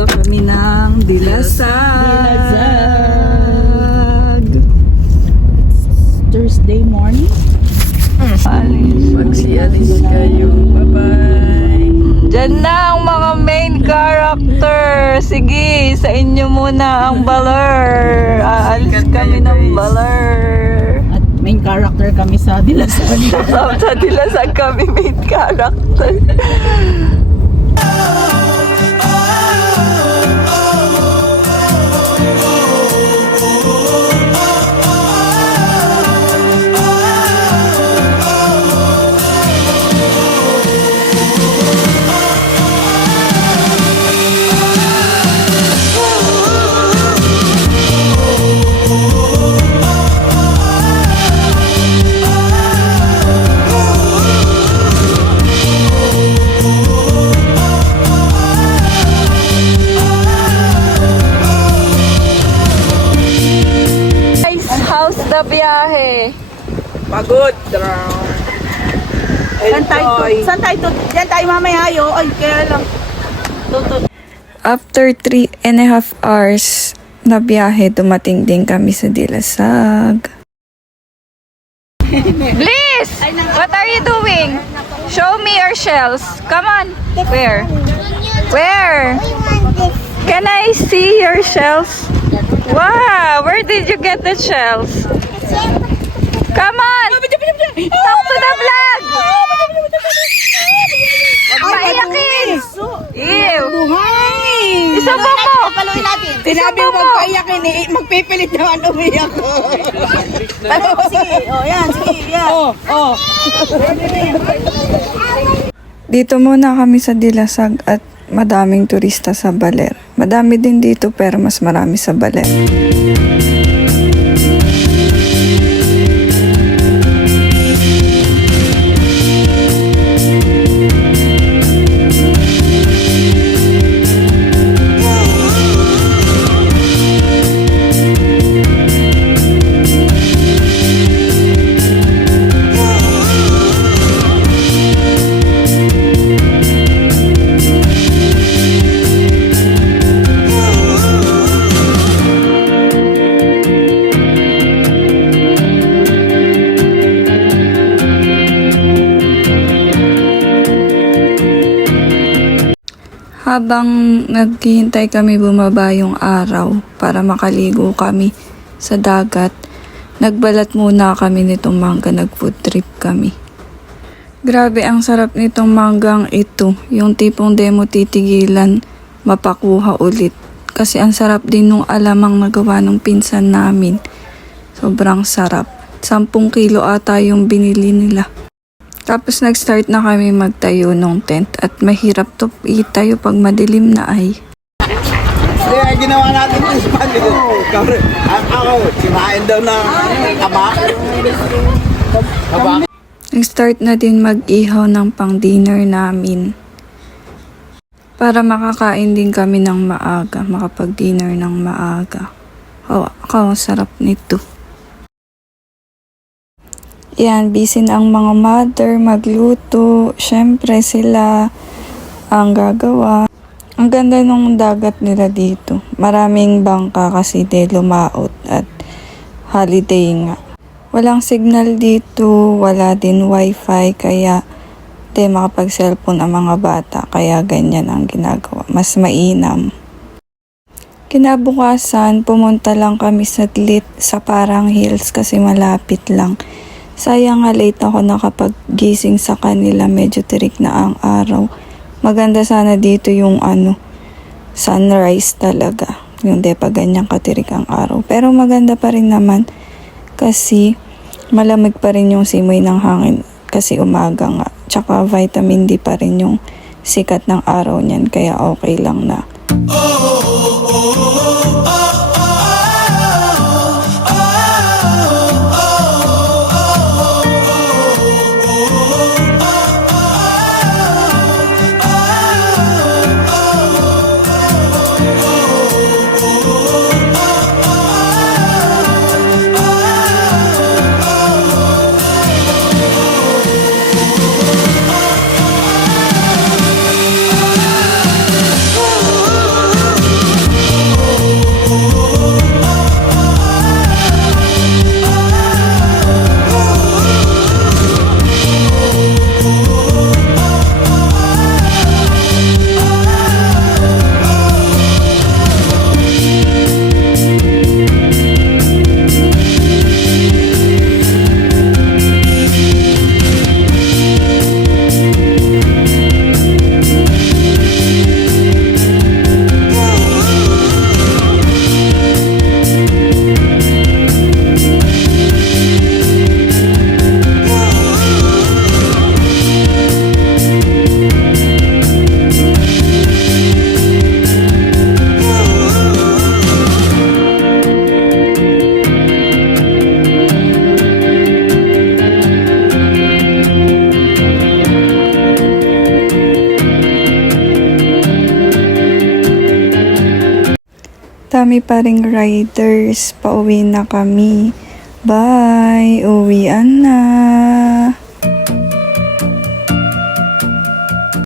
Pupunta kami ng Dilasag. Thursday morning. Magsialis kayo. Bye-bye. Diyan na ang mga main character. Sige, sa inyo muna ang baler. Aalis kami ng baler. At main character kami sa Dilasag. Sa Dilasag kami main character. How's the biyahe? Pagod. Saan tayo? Diyan tayo mamaya ayo. Ay, kaya lang. After 3.5 hours na biyahe, dumating din kami sa Dilasag. Bliss! What are you doing? Show me your shells. Come on. Where? Where? Can I see your shells? Wow! Where did you get the shells? Come on! Talk to the vlog! Maiyakin! Ew! Buhay! Isabang mo! Paluin natin. Sinabi mo magpaiyakin eh. Magpipilit naman umiyak ko. Sige. Oh, yan. Sige. Yan. Oh. Dito muna kami sa Dilasag at madaming turista sa Baler. Madami din dito pero mas marami sa Baler. Habang naghihintay kami bumaba yung araw para makaligo kami sa dagat, nagbalat muna kami nitong mangga, nag-food trip kami. Grabe, ang sarap nitong manggang ito, yung tipong demo titigilan, mapakuha ulit. Kasi ang sarap din nung alamang nagawa ng pinsan namin. Sobrang sarap. 10 kilo ata yung binili nila. Tapos nag-start na kami magtayo ng tent at mahirap to itayo pag madilim na ay. Kaya ginawa natin ito sa panyo. Ako, simain daw na taba. Nag-start na din mag-ihaw ng pang-dinner namin. Para makakain din kami ng maaga, makapag-dinner ng maaga. Oh, ako, sarap nito. Yan, busy na ang mga mother magluto. Siyempre sila ang gagawa. Ang ganda ng dagat nila dito. Maraming bangka kasi de lumaot at holiday nga. Walang signal dito, wala din wifi kaya de makapag-cellphone ang mga bata. Kaya ganyan ang ginagawa. Mas mainam. Kinabukasan, pumunta lang kami saglit sa Parang Hills kasi malapit lang. Sayang nga late ako nakapag-gising sa kanila, medyo tirik na ang araw. Maganda sana dito yung sunrise talaga. Yung pa ganyang katirik ang araw. Pero maganda pa rin naman kasi malamig pa rin yung simoy ng hangin kasi umaga nga. Tsaka vitamin D pa rin yung sikat ng araw niyan kaya okay lang na. dami pa ring riders. Pauwi na kami. Bye! Uwian na!